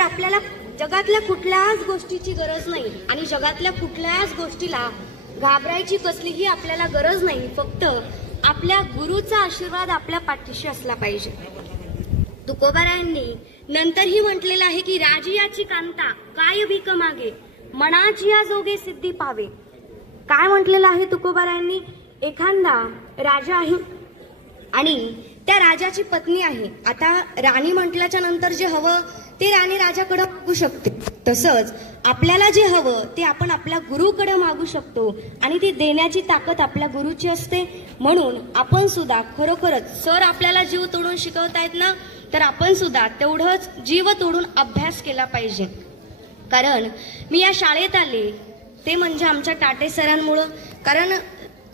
तर आपल्याला जगातल्या कुठल्याच गोष्टीची गरज नाही आणि जगातल्या कुठल्याच गोष्टीला घाबरायची कसलीही आपल्याला गरज नाही. फक्त आपल्या गुरुचा आशीर्वाद आपल्या पाठीशी असला पाहिजे. तुकोबारायांनी नंतरही म्हटलेलं आहे की राजियाची कांता काय भीक मागे, मनाची या जोगे सिद्धी पावे. काय म्हटलेलं आहे तुकोबारायांनी? एखादा राजा आहे आणि त्या राजाची पत्नी आहे. आता राणी म्हटल्याच्या नंतर जे हवं ते राणी राजाकडे मागू शकते. तसंच आपल्याला जे हवं ते आपण आपल्या गुरुकडे मागू शकतो आणि ती देण्याची ताकद आपल्या गुरुची असते. म्हणून आपण सुद्धा खरोखरच सर आपल्याला जीव तोडून शिकवतायत ना, तर आपण सुद्धा तेवढंच जीव तोडून अभ्यास केला पाहिजे. कारण मी या शाळेत आले ते म्हणजे आमच्या टाटे सरांमुळं. कारण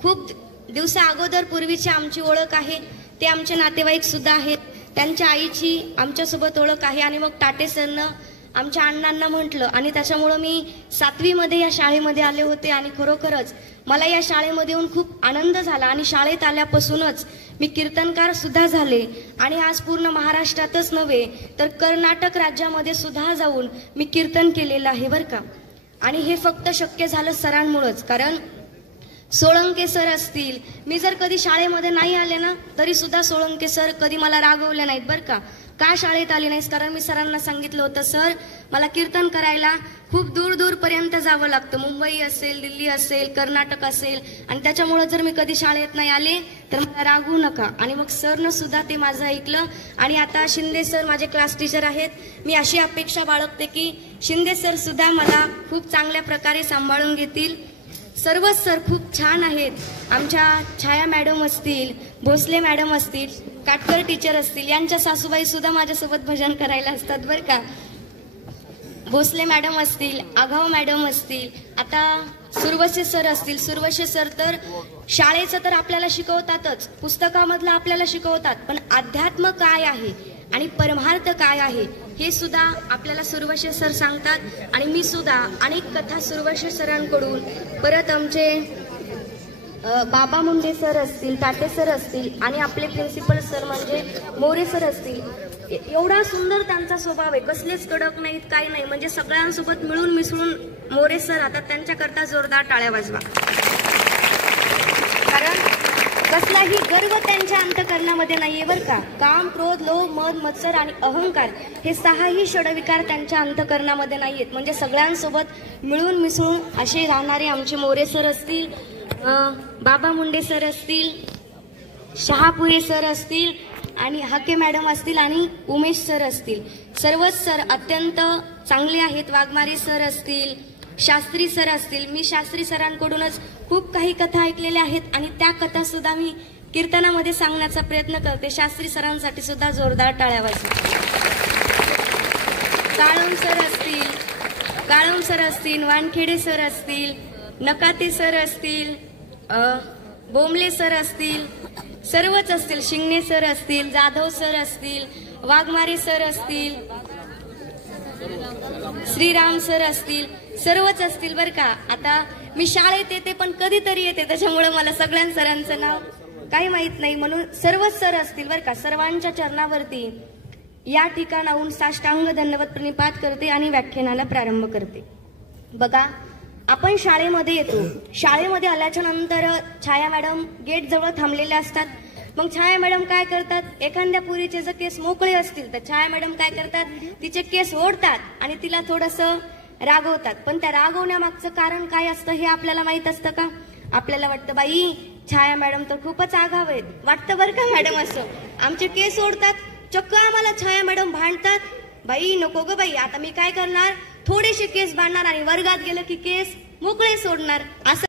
खूप दिवसा अगोदर पूर्वीची आमची ओळख आहे, ते आमचे नातेवाईक सुद्धा आहेत. त्यांच्या आईची आमच्यासोबत ओळख आहे आणि मग टाटे सरनं आमच्या अण्णांना म्हटलं आणि त्याच्यामुळं मी 7वी मध्ये या शाळेमध्ये आले होते. आणि खरोखरच मला या शाळेमध्ये येऊन खूप आनंद झाला आणि शाळेत आल्यापासूनच मी कीर्तनकार सुद्धा झाले आणि आज पूर्ण महाराष्ट्रातच नव्हे तर कर्नाटक राज्यामध्ये सुद्धा जाऊन मी कीर्तन केलेलं आहे बरं का. आणि हे फक्त शक्य झालं सरांमुळेच. कारण सोळंके सर असतील, मी जर कधी शाळेमध्ये नाही आले ना तरी सुद्धा सोळंके सर कधी मला रागवले नाहीत बरं का. का शाळेत आली नाहीस? कारण मी सरांना सांगितलं होतं सर मला कीर्तन करायला खूप दूर दूर पर्यंत जावं लागतं, मुंबई असेल, दिल्ली असेल, कर्नाटक असेल, आणि त्याच्यामुळे जर मी कधी शाळेत नाही आले तर मला रागवू नका. आणि मग सरनं सुद्धा ते माझं ऐकलं. आणि आता शिंदे सर माझे क्लास टीचर आहेत. मी अशी अपेक्षा बाळगते की शिंदे सर सुद्धा मला खूप चांगल्या प्रकारे सांभाळून घेतील. सर्वच सर खूप छान आहेत. आमच्या छाया मॅडम असतील, भोसले मॅडम असतील, काटकर टीचर असतील, यांच्या सासूबाई सुद्धा माझ्यासोबत भजन करायला असतात बरं का. भोसले मॅडम असतील, आघाव मॅडम असतील, आता सुरवसे सर असतील. सुरवसे सर तर शाळेचं तर आपल्याला शिकवतातच, पुस्तकामधलं आपल्याला शिकवतात, पण अध्यात्म काय आहे आणि परमार्थ काय आहे हे सुद्धा आपल्याला सुरवसे सर सांगतात. आणि मी सुद्धा अनेक कथा सुरवसे सरांकडून, परत आमचे बाबा मुंडे सर असतील, टाटे सर असतील आणि आपले प्रिन्सिपल सर म्हणजे मोरे सर असतील, एवढा सुंदर त्यांचा स्वभाव आहे. कसलेच कडक नाहीत, काही नाही, म्हणजे सगळ्यांसोबत मिळून मिसळून मोरे सर. आता त्यांच्याकरता जोरदार टाळ्या वाजवा. कारण कसलाही गर्व त्यांच्या अंतःकरणामध्ये नाहीये बरं का. काम, क्रोध, लोभ, मद, मत्सर आणि अहंकार हे 6ही षडविकार त्यांच्या अंतःकरणामध्ये नाहीयेत. म्हणजे सगळ्यांसोबत मिळून मिसळून असे राहणारे आमचे मोरे सर असतील, बाबा मुंडे सर असतील, शहापुरे सर असतील आणि हाके मॅडम असतील आणि उमेश सर असतील. सर्वच सर अत्यंत चांगले आहेत. वाघमारे सर असतील, शास्त्री सर असतील. मी शास्त्री सरांकडूनच खूप काही कथा ऐकलेल्या आहेत आणि त्या कथा सुद्धा मी कीर्तनामध्ये सांगण्याचा प्रयत्न करते. शास्त्री सरांसाठी सुद्धा जोरदार टाळ्या वाजवा. काळम सर असतील, वानखेडे सर असतील, नकाते सर असतील, बोमले सर असतील, सर्वच असतील, शिंगणे सर असतील, जाधव सर असतील, वाघमारे सर असतील, श्रीराम सर असतील, सर्वच असतील बरं का. आता मी शाळेत येते पण कधीतरी येते, त्याच्यामुळे मला सगळ्या सरांचं नाव काही माहित नाही, म्हणून सर्वच सर असतील बरं का. सर्वांच्या चरणावरती या ठिकाणाहून साष्टांग धन्यवाद प्रणिपात करते आणि व्याख्यानाला प्रारंभ करते. बघा, आपण शाळेमध्ये येतो, शाळेमध्ये आल्याच्या नंतर छाया मॅडम गेट जवळ थांबलेल्या असतात. मग छाया मॅडम काय करतात, एखाद्या पुरीचे जर केस मोकळे असतील तर छाया मॅडम काय करतात, तिचे केस ओढतात आणि तिला थोडंसं रागवतात. पण त्या रागवण्यामागचं कारण काय असतं हे आपल्याला माहित असतं का? आपल्याला वाटतं बाई छाया मॅडम तर खूपच आगाव आहेत, वाटतं बरं का मॅडम. असं आमचे केस ओढतात, चक्क आम्हाला छाया मॅडम भांडतात. बाई नको ग बाई, आता मी काय करणार, थोडेसे केस बांधणार आणि वर्गात गेलं की केस मोकळे सोडणार. असं